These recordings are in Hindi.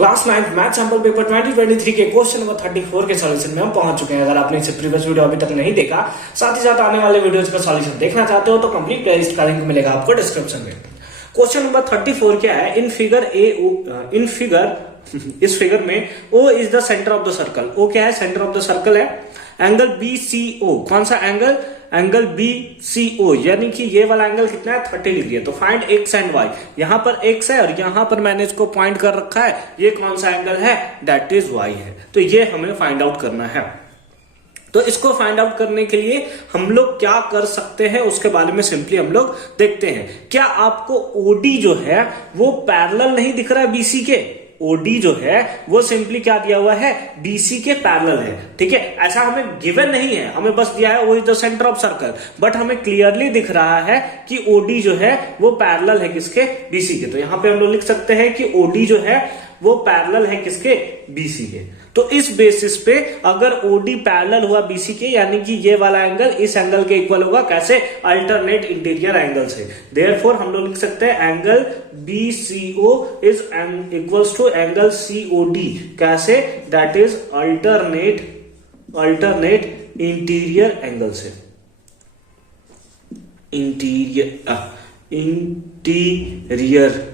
क्लास 9 मैथ सैंपल पेपर 2023 के क्वेश्चन नंबर 34 के सॉल्यूशन में हम पहुंच चुके हैं। अगर आपने इससे प्रीवियस वीडियो अभी तक नहीं देखा, साथ ही साथ आने वाले वीडियोस का सॉल्यूशन देखना चाहते हो तो कंप्लीट प्लेलिस्ट का लिंक मिलेगा आपको डिस्क्रिप्शन में। क्वेश्चन नंबर 34 क्या है? इस फिगर में O is the centre of the circle. O क्या है? सेंटर ऑफ द सर्कल है। एंगल BCO, कौन सा एंगल? एंगल BCO, यानी कि ये वाला एंगल कितना है? 30 डिग्री है। तो फाइंड x एंड y। यहां पर x है और यहां पर मैंने इसको पॉइंट कर रखा है। ये कौन सा एंगल है? दैट इज y है। तो ये हमें फाइंड आउट करना है। तो इसको फाइंड आउट करने के लिए हम लोग क्या कर सकते हैं उसके बारे में सिंपली हम लोग देखते हैं। क्या आपको OD जो है वो पैरेलल नहीं दिख रहा है BC के? OD जो है वो सिंपली क्या दिया हुआ है? BC के पैरेलल है। ठीक है, ऐसा हमें गिवन नहीं है, हमें बस दिया है वो is the centre of circle, but हमें क्लियरली दिख रहा है कि OD जो है वो पैरेलल है किसके? BC के। तो यहां पे हम लोग लिख सकते हैं कि OD जो है वो पैरेलल है किसके? BC के। तो इस बेसिस पे अगर OD पैरेलल हुआ BC के, यानी कि ये वाला एंगल इस एंगल के इक्वल होगा। कैसे? अल्टरनेट इंटीरियर एंगल से। देयरफॉर हम लोग लिख सकते हैं angle BCO is equals to angle COD। कैसे? That is alternate interior angle से। इंटीरियर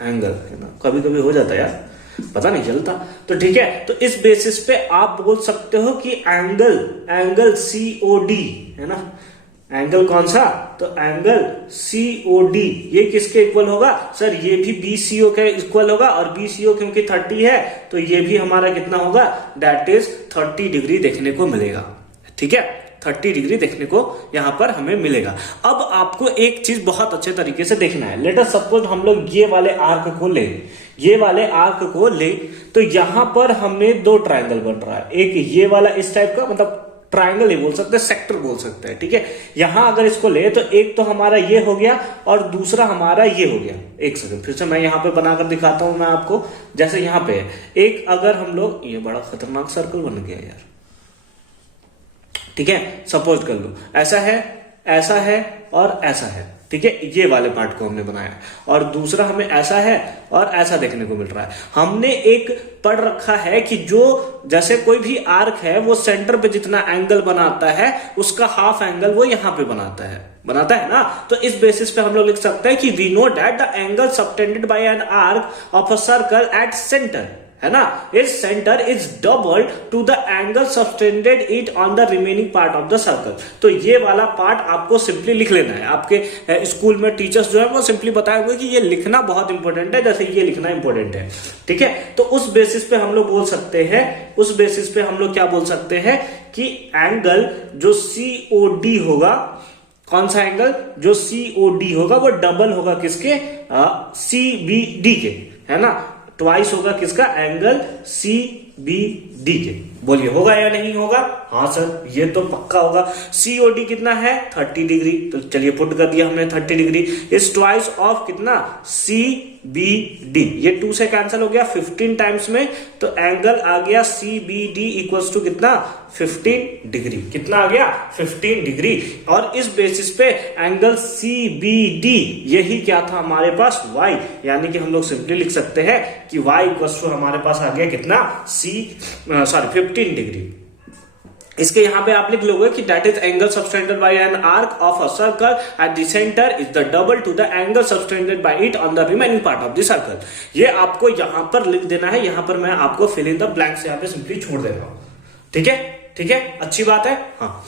एंगल है ना, कभी कभी हो जाता है यार, पता नहीं चलता। तो ठीक है, तो इस बेसिस पे आप बोल सकते हो कि एंगल COD है ना। एंगल कौन सा? तो एंगल COD ये किसके इक्वल होगा? सर ये भी BCO के इक्वल होगा, और BCO क्योंकि 30 है तो ये भी हमारा कितना होगा? दैट इज 30 डिग्री देखने को मिलेगा। ठीक है, 30 डिग्री देखने को यहां पर हमें मिलेगा। अब आपको एक चीज बहुत अच्छे तरीके से देखना है। लेट अस सपोज हम लोग ये वाले आर्क को ले, तो यहां पर हमें दो ट्रायंगल बन रहा है। एक ये वाला इस टाइप का, मतलब ट्रायंगल ही बोल सकते हैं, सेक्टर बोल सकते हैं। ठीक है, यहां अगर इसको ले तो एक तो हमारा ये हो गया और दूसरा हमारा ये हो गया। एक सेकंड फिर से मैं यहां पे बनाकर दिखाता हूं मैं आपको। जैसे यहां पे एक अगर हम लोग, ये बड़ा खतरनाक सर्कल बन गया यार। ठीक है, सपोज कर लो ऐसा है और ऐसा है। ठीक है, ये वाले पार्ट को हमने बनाया, और दूसरा हमें ऐसा है और ऐसा देखने को मिल रहा है। हमने एक पढ़ रखा है कि जो जैसे कोई भी आर्क है वो सेंटर पे जितना एंगल बनाता है उसका हाफ एंगल वो यहां पे बनाता है ना। तो इस बेसिस पे हम लोग लिख सकते हैं कि we know that the angle subtended by an arc of a circle at centre, है ना, इस centre is double to the angle subtended it on the remaining part of the circle. तो ये वाला पार्ट आपको सिंपली लिख लेना है। आपके स्कूल में टीचर्स जो है वो सिंपली बताए हुए कि ये लिखना बहुत इंपॉर्टेंट है, जैसे ये लिखना इंपॉर्टेंट है। ठीक है, तो उस बेसिस पे हम लोग बोल सकते हैं, क्या बोल सकते हैं कि एंगल जो COD होगा, कौन सा एंगल? जो COD होगा वो डबल होगा किसके? CBD के, है ना। ट्वाइस होगा किसका? एंगल CBD के। बोलिए होगा या नहीं होगा? हाँ सर, ये तो पक्का होगा। COD कितना है? 30 डिग्री। तो चलिए पुट कर दिया हमने 30 डिग्री इज ट्वाइस ऑफ कितना? CBD। ये 2 से कैंसिल हो गया 15 टाइम्स में, तो एंगल आ गया CBD इक्वल्स टू कितना? 15 डिग्री। कितना आ गया? 15 डिग्री। और इस बेसिस पे एंगल CBD यही क्या था हमारे पास? Y, यानी कि हम लोग सिंपली लिख सकते हैं कि Y इक्वल्स टू हमारे पास आ गया कितना? 15 डिग्री। इसके यहां पे आप लिख लोगे कि that is angle subtended by an arc of a circle at the centre is the double to the angle subtended bye it on the remaining part of the circle. ये आपको यहां पर लिख देना है। यहां पर मैं आपको फिल इन द ब्लैंक्स यहां पे सिंपली छोड़ दे रहा हूं। ठीक है, अच्छी बात है। हाँ,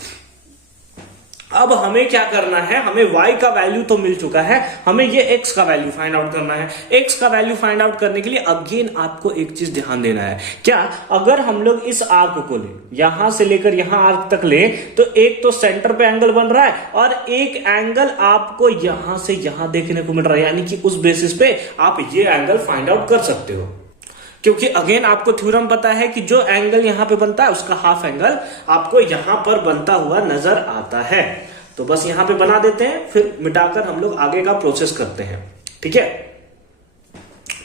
अब हमें क्या करना है? हमें y का वैल्यू तो मिल चुका है, हमें ये x का वैल्यू फाइंड आउट करना है। x का वैल्यू फाइंड आउट करने के लिए अगेन आपको एक चीज ध्यान देना है। क्या? अगर हम लोग इस आर्क को ले, यहां से लेकर यहां आर्क तक ले, तो एक तो सेंटर पे एंगल बन रहा है और एक एंगल आपको यहां से यहां देखने को मिल रहा है, यानी कि उस बेसिस पे आप ये एंगल फाइंड आउट कर सकते हो। क्योंकि अगेन आपको थ्योरम पता है कि जो एंगल यहां पे बनता है उसका हाफ एंगल आपको यहां पर बनता हुआ नजर आता है। तो बस यहां पे बना देते हैं, फिर मिटाकर हम लोग आगे का प्रोसेस करते हैं। ठीक है,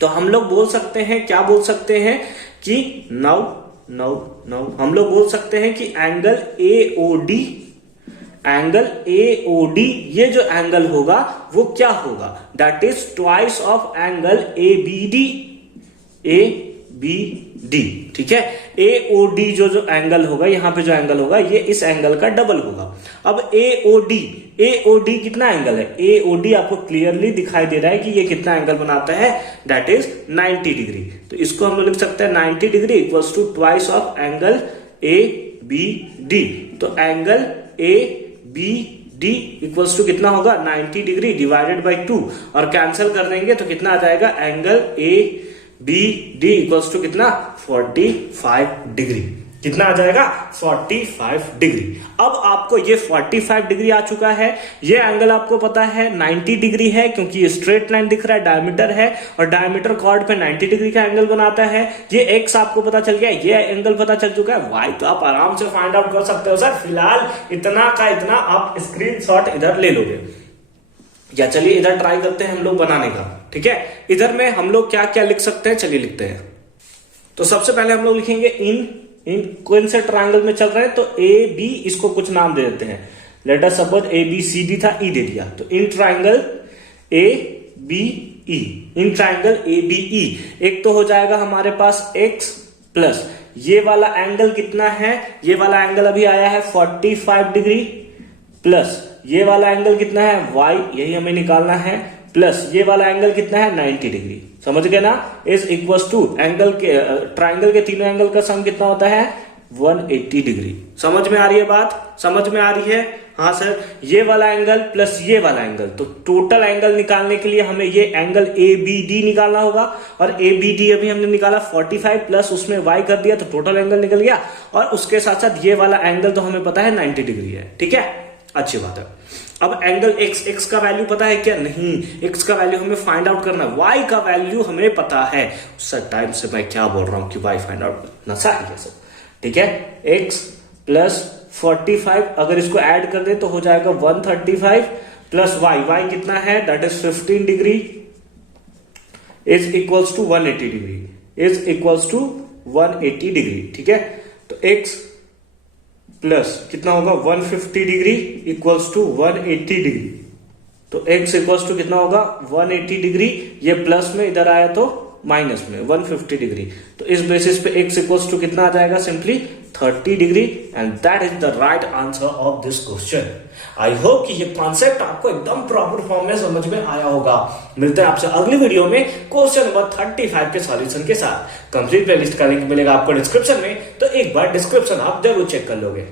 तो हम लोग बोल सकते हैं, क्या बोल सकते हैं कि नाउ हम लोग बोल सकते हैं कि एंगल AOD ये जो एंगल होगा वो क्या होगा? That is twice of angle ABD। B D, ठीक है। ए ओ डी जो एंगल होगा, यहाँ पे जो एंगल होगा ये इस एंगल का डबल होगा। अब ए ओ डी कितना एंगल है? ए ओ डी आपको क्लियरली दिखाई दे रहा है कि ये कितना एंगल बनाता है, दैट इज 90 डिग्री। तो इसको हम लोग लिख सकते हैं 90 degree equals to twice of angle A B d. तो angle A B D equals to कितना होगा? 90 डिग्री डिवाइडेड बाई 2, और कैंसिल कर देंगे तो कितना आ जाएगा? Angle A B D equals to कितना? 45 डिग्री। कितना आ जाएगा? 45 डिग्री। अब आपको ये 45 डिग्री आ चुका है, ये एंगल आपको पता है 90 डिग्री है, क्योंकि ये स्ट्रेट लाइन दिख रहा है, डायमीटर है, और डायमीटर कॉर्ड पे 90 डिग्री का एंगल बनाता है। ये एक्स आपको पता चल गया, ये एंगल पता चल चुका है, वाई तो आप आराम से फाइंड आउट कर सकते हो। सर फिलहाल इतना का इतना आप स्क्रीनशॉट इधर ले लोगे, या चलिए इधर ट्राई करते हैं हम लोग बनाने का, ठीक है। इधर में हम लोग क्या क्या लिख सकते हैं, चलिए लिखते हैं। तो सबसे पहले हम लोग लिखेंगे इन कौन से ट्रायंगल में चल रहे हैं, तो ए बी, इसको कुछ नाम दे देते हैं। Let us suppose A B C D था, ई दे दिया, तो in triangle A B E, in triangle A B E. एक तो हो जाएगा हमारे पास एक्स प्लस ये वाला एंगल कितना है, ये वाला एंगल अभी आया है 45 डिग्री, प्लस ये वाला एंगल कितना है वाई, यही हमें निकालना है, प्लस ये वाला एंगल कितना है 90 डिग्री। समझ गए ना? इज इक्वल्स टू एंगल के ट्रायंगल के तीनों एंगल का सम कितना होता है? 180 डिग्री। समझ में आ रही है बात? समझ में आ रही है? हाँ सर, ये वाला एंगल प्लस ये वाला एंगल, तो टोटल एंगल निकालने के लिए हमें ये एंगल ए बी डी निकालना होगा, और ए बी डी अभी हमने निकाला 45 प्लस उसमें y कर दिया, तो टोटल एंगल निकल गया। और उसके साथ साथ ये वाला एंगल तो हमें पता है 90 डिग्री है, ठीक है, अच्छी बात है। अब एंगल एक्स का वैल्यू पता है क्या? नहीं, एक्स का वैल्यू हमें फाइंड आउट करना है, वाई का वैल्यू हमें पता है। सर टाइम से मैं क्या बोल रहा हूं कि वाई फाइंड आउट करना चाहिए सब, ठीक है। एक्स प्लस 45, अगर इसको ऐड कर दे तो हो जाएगा 135 प्लस वाई कितना है, that is 15 degree, is equals to 180 degree, is equals to 180 degree, ठीक है। तो एक्स प्लस कितना होगा 150 डिग्री इक्वल्स टू 180 डिग्री, तो x इक्वल्स टू कितना होगा 180 डिग्री, ये प्लस में इधर आया तो माइनस में 150 डिग्री, तो इस बेसिस पे x इक्वल्स टू कितना आ जाएगा? Simply 30 degree, and that is the right answer of this question. I hope कि ये कॉन्सेप्ट आपको एकदम प्रॉपर फॉर्म में समझ में आया होगा। मिलते हैं आपसे अगली वीडियो में क्वेश्चन नंबर 35 के सॉल्यूशन के साथ। कंप्लीट प्लेलिस्ट का लिंक मिलेगा आपको डिस्क्रिप्शन में, तो एक बार डिस्क्रिप्शन आप जरूर चेक कर लोगे।